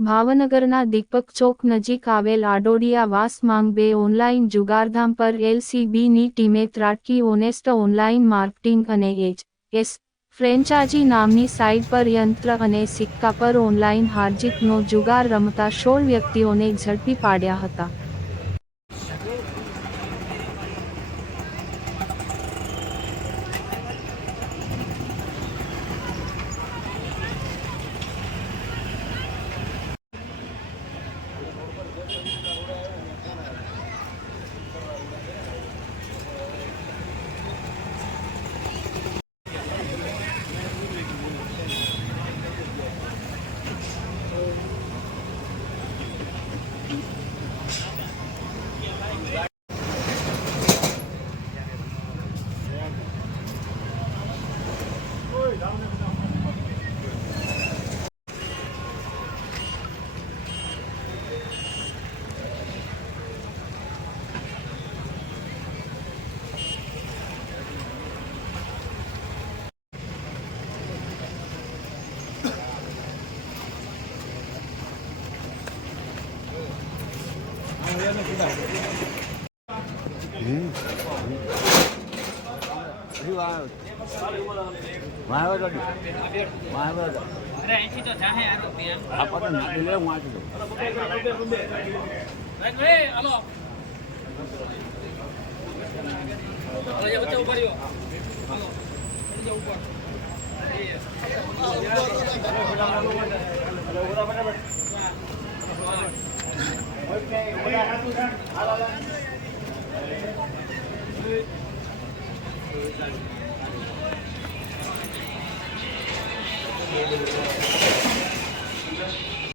ભાવનગરના દીપક ચોક નજીક આવેલ આડોડિયા વાસ માંગ 2 ઓનલાઈન જુગારધામ પર એલસીબીની ટીમે ત્રાટકી ઓનેસ્ટ ઓનલાઈન માર્કેટિંગ અને એચ.એસ. ફ્રેન્ચાઇઝી નામની સાઇટ પર યંત્ર અને સિક્કા પર ઓનલાઈન હારજીતનો જુગાર રમતા 16 વ્યક્તિઓને ઝડપી પાડ્યા હતા.